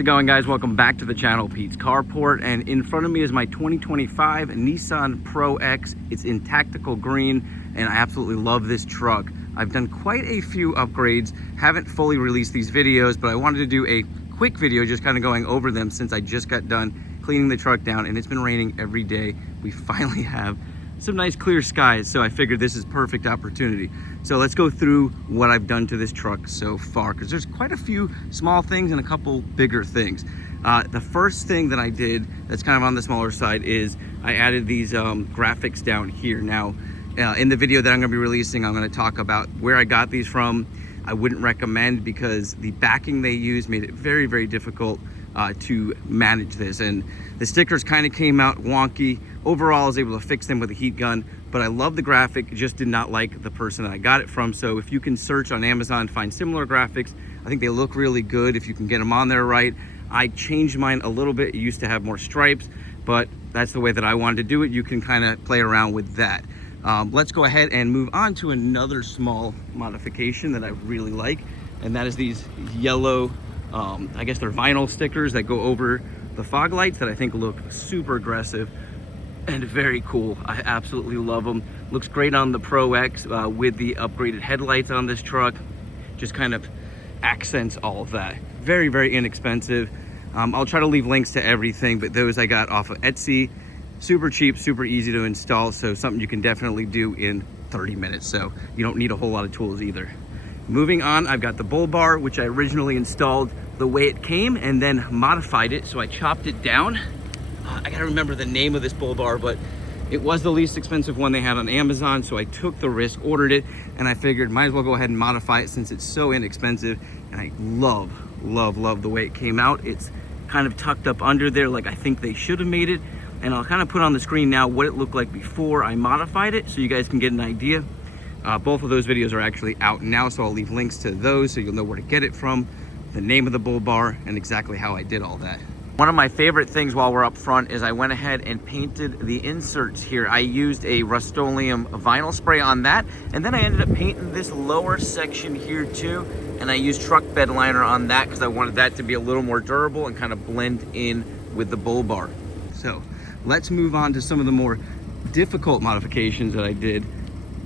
How's it going, guys? Welcome back to the channel, Pete's Carport, and in front of me is my 2025 Nissan Pro X. It's in tactical green and I absolutely love this truck. I've done quite a few upgrades, haven't fully released these videos, but I wanted to do a quick video just kind of going over them since I just got done cleaning the truck down and it's been raining every day. We finally have some nice clear skies, so I figured this is perfect opportunity. So let's go through what I've done to this truck so far, because there's quite a few small things and a couple bigger things. The first thing that I did that's kind of on the smaller side is I added these graphics down here. Now, in the video that I'm going to be releasing, I'm going to talk about where I got these from. I wouldn't recommend because the backing they used made it very, very difficult to manage this, and the stickers kind of came out wonky. Overall, I was able to fix them with a heat gun, but I love the graphic, just did not like the person that I got it from. So if you can search on Amazon, find similar graphics, I think they look really good if you can get them on there right. I changed mine a little bit. It used to have more stripes, but that's the way that I wanted to do it. You can kind of play around with that. Let's go ahead and move on to another small modification that I really like, and that is these yellow, I guess they're vinyl stickers that go over the fog lights that I think look super aggressive and very cool. I absolutely love them. Looks great on the Pro X with the upgraded headlights on this truck. Just kind of accents all of that. Very, very inexpensive. I'll try to leave links to everything, but those I got off of Etsy. Super cheap, super easy to install, so something you can definitely do in 30 minutes. So you don't need a whole lot of tools either. Moving on, I've got the Bullbar, which I originally installed the way it came and then modified it. So I chopped it down. I gotta remember the name of this Bullbar, but it was the least expensive one they had on Amazon. So I took the risk, ordered it, and I figured might as well go ahead and modify it since it's so inexpensive. And I love, love, love the way it came out. It's kind of tucked up under there like I think they should have made it. And I'll kind of put on the screen now what it looked like before I modified it so you guys can get an idea. Both of those videos are actually out now, so I'll leave links to those so you'll know where to get it from, the name of the Bullbar, and exactly how I did all that. One of my favorite things while we're up front is I went ahead and painted the inserts here. I used a Rust-Oleum vinyl spray on that, and then I ended up painting this lower section here too, and I used truck bed liner on that because I wanted that to be a little more durable and kind of blend in with the Bullbar. So let's move on to some of the more difficult modifications that I did.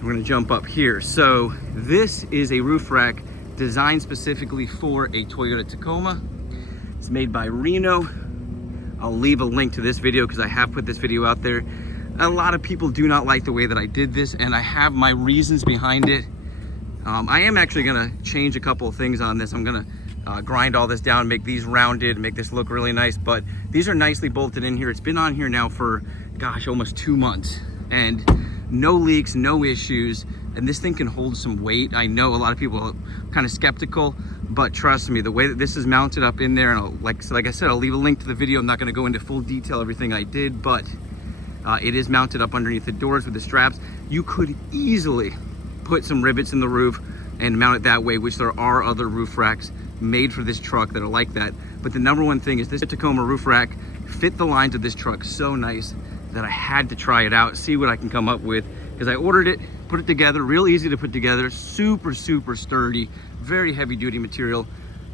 We're gonna jump up here. So this is a roof rack designed specifically for a Toyota Tacoma. It's made by Reno. I'll leave a link to this video because I have put this video out there. A lot of people do not like the way that I did this, and I have my reasons behind it. I am actually gonna change a couple of things on this. I'm gonna grind all this down, make these rounded, make this look really nice, but these are nicely bolted in here. It's been on here now for, gosh, almost 2 months, and no leaks, no issues, and this thing can hold some weight. I know a lot of people are kind of skeptical, but trust me, the way that this is mounted up in there, and like I said, I'll leave a link to the video. I'm not going to go into full detail everything I did, but it is mounted up underneath the doors with the straps. You could easily put some rivets in the roof and mount it that way, which there are other roof racks made for this truck that are like that. But the number one thing is this Tacoma roof rack fit the lines of this truck so nice that I had to try it out, see what I can come up with, because I ordered it, put it together, real easy to put together, super, super sturdy, very heavy duty material,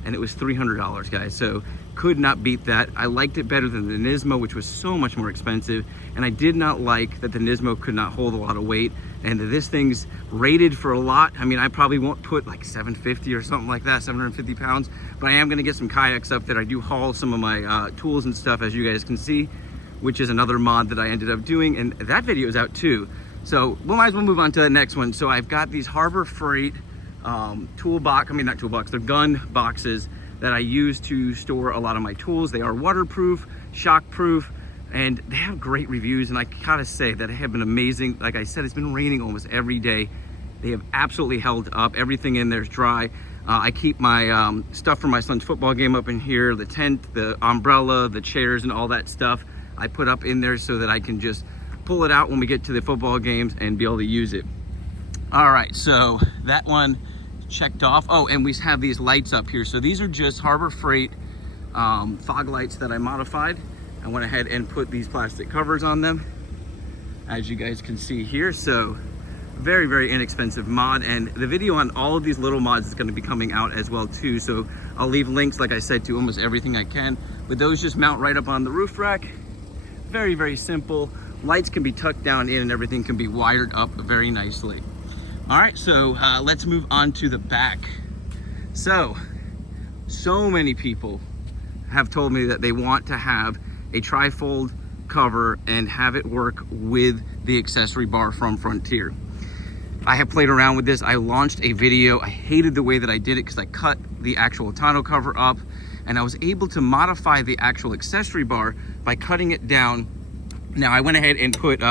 and it was $300, guys. So could not beat that. I liked it better than the Nismo, which was so much more expensive, and I did not like that the Nismo could not hold a lot of weight, and this thing's rated for a lot. I mean, I probably won't put like 750 or something like that, 750 pounds, but I am gonna get some kayaks up there. I do haul some of my tools and stuff, as you guys can see, which is another mod that I ended up doing, and that video is out too. So we might as well move on to the next one. So I've got these Harbor Freight toolbox, I mean not toolbox, they're gun boxes that I use to store a lot of my tools. They are waterproof, shockproof, and they have great reviews, and I gotta say that they have been amazing. Like I said, it's been raining almost every day. They have absolutely held up. Everything in there is dry. I keep my stuff for my son's football game up in here, the tent, the umbrella, the chairs, and all that stuff I put up in there so that I can just pull it out when we get to the football games and be able to use it. All right, so that one checked off. Oh, and we have these lights up here. So these are just Harbor Freight fog lights that I modified. I went ahead and put these plastic covers on them, as you guys can see here. So Very, very inexpensive mod, and the video on all of these little mods is going to be coming out as well too, so I'll leave links, like I said, to almost everything I can, but those just mount right up on the roof rack. Very, very simple. Lights can be tucked down in and everything can be wired up very nicely. All right, so let's move on to the back. So many people have told me that they want to have a tri-fold cover and have it work with the accessory bar from Frontier. I have played around with this. I launched a video. I hated the way that I did it because I cut the actual tonneau cover up, and I was able to modify the actual accessory bar by cutting it down. Now I went ahead and put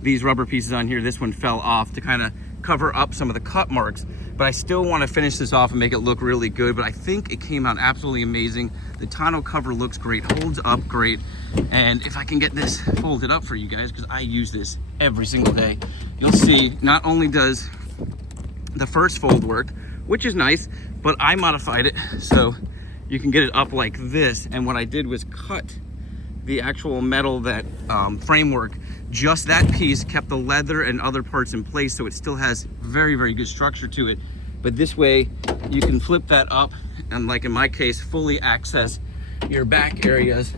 these rubber pieces on here. This one fell off to kind of cover up some of the cut marks, but I still want to finish this off and make it look really good. But I think it came out absolutely amazing. The tonneau cover looks great, holds up great. And if I can get this folded up for you guys, because I use this every single day, you'll see not only does the first fold work, which is nice, but I modified it so you can get it up like this. And what I did was cut the actual metal, that framework, just that piece, kept the leather and other parts in place, so it still has very, very good structure to it. But this way you can flip that up and, like in my case, fully access your back areas.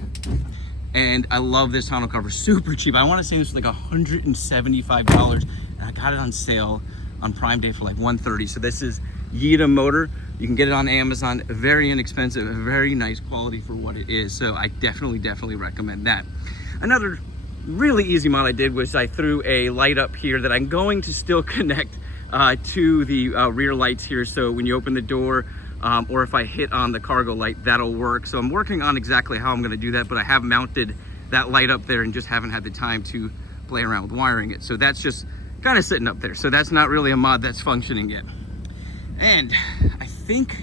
And I love this tonneau cover, super cheap. I want to say this was like $175, and I got it on sale on Prime Day for like $130. So this is Yita motor. You can get it on Amazon, very inexpensive, very nice quality for what it is. So I definitely recommend that. Another really easy mod I did was I threw a light up here that I'm going to still connect to the rear lights here. So when you open the door, or if I hit on the cargo light, that'll work. So I'm working on exactly how I'm gonna do that, but I have mounted that light up there and just haven't had the time to play around with wiring it. So that's just kind of sitting up there. So that's not really a mod that's functioning yet. And I think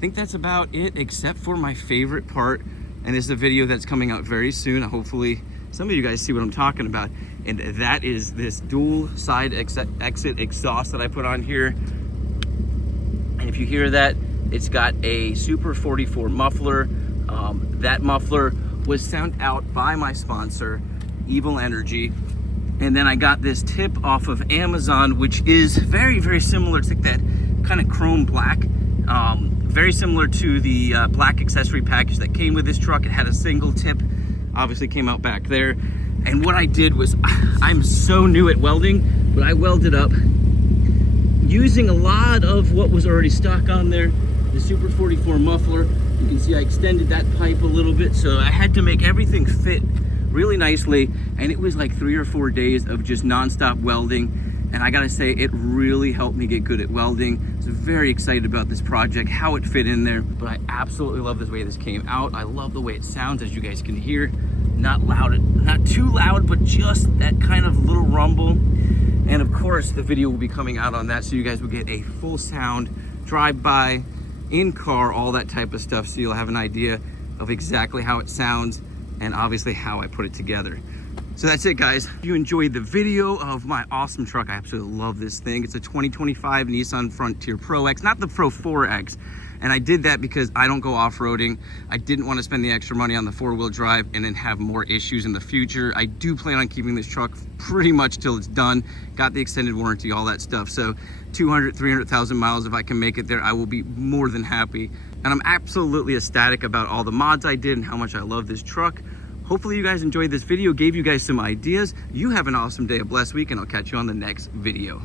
that's about it, except for my favorite part. And this is a video that's coming out very soon. Hopefully some of you guys see what I'm talking about. And that is this dual side exit exhaust that I put on here. And if you hear that, it's got a Super 44 muffler. That muffler was sent out by my sponsor, Evil Energy. And then I got this tip off of Amazon, which is very, very similar. It's like that kind of chrome black. Very similar to the black accessory package that came with this truck. It had a single tip, obviously came out back there. And what I did was, I'm so new at welding, but I welded up using a lot of what was already stock on there. The Super 44 muffler, you can see I extended that pipe a little bit, so I had to make everything fit really nicely. And it was like 3 or 4 days of just nonstop welding. And I gotta say, it really helped me get good at welding. I was very excited about this project, how it fit in there, but I absolutely love the way this came out. I love the way it sounds, as you guys can hear. Not loud, not too loud, but just that kind of little rumble. And of course, the video will be coming out on that, so you guys will get a full sound, drive-by, in-car, all that type of stuff, so you'll have an idea of exactly how it sounds and obviously how I put it together. So that's it, guys. If you enjoyed the video of my awesome truck, I absolutely love this thing. It's a 2025 Nissan Frontier Pro X, not the Pro 4X. And I did that because I don't go off-roading. I didn't want to spend the extra money on the 4-wheel drive and then have more issues in the future. I do plan on keeping this truck pretty much till it's done. Got the extended warranty, all that stuff. So 200, 300,000 miles, if I can make it there, I will be more than happy. And I'm absolutely ecstatic about all the mods I did and how much I love this truck. Hopefully you guys enjoyed this video, gave you guys some ideas. You have an awesome day, a blessed week, and I'll catch you on the next video.